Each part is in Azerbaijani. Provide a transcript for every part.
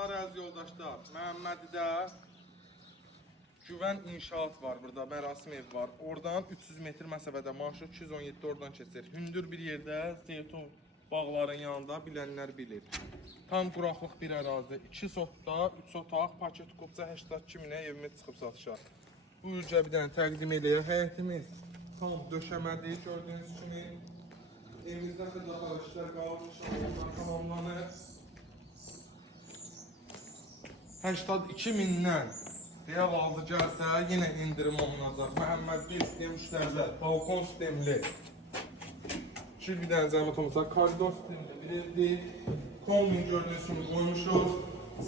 Salamlar əziz yoldaşlar. Məhəmmədidə Güvən İnşaat var burada, mərasim ev var. Oradan 300 metr məsafədə marşrut 217 oradan keçir. Hündür bir yerdə zeytun bağların yanında bilənlər bilir. Tam quraqlıq bir ərazidə 2 sotda, 3 otaq, paket qopca 82 minə evimiz çıxıb satışa. Bu ülcə bir dənə təqdim edək. Həyətimiz tam döşəmədir, gördüyünüz kimi. Evimizdə xırda işlər qalmış, tamamlanır. 82 mindən real aldı gəlsə, yenə indirim olunacaq. Məhəmməd bir sistem müştərilər, balkon sistemli. Bir dənə zəhmət olmasa, koridor sistemli bir evdir. Kombin gördüyünüz kimi qoymuşuq.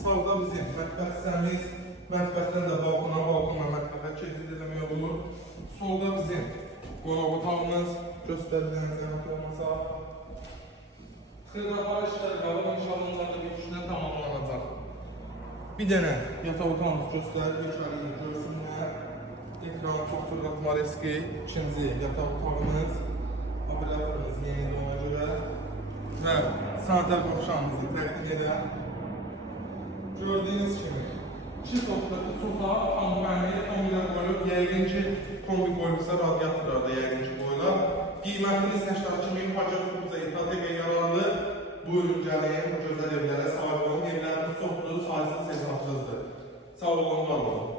Sağda bizim mətbəxsəmiz, mətbəxdən də balkona mətbəxə keçid eləmək olur. Solda bizim qonaq otağımız, göstərilən zəhmət olmasa. Xırdalar işlər qalır, inşallah onlarda bir üçdən tamamlanacaq. Bir dənə yataq otağımız göstərir, göstərir, görsünlər. Ekran çox fırlatma riski. İkinci yataq otağımız, operatorumuz yeni ona görə və sanitar qovşağımızı təqdim edən. Gördüyünüz kimi 2 sotda, 3 otaq, amfəni, kombinat qoyulub, yəqin ki, kombi qoyulsa radiatorlarda yəqin ki qoyular. Qiymətimiz 82 min paket qopca ipoteka yararlı. Buyurun gəlin, bu gözəl evlərə sahib olun. Evlərimiz çoxdur, sayısız hesabsızdır. Sağ olun, var olun.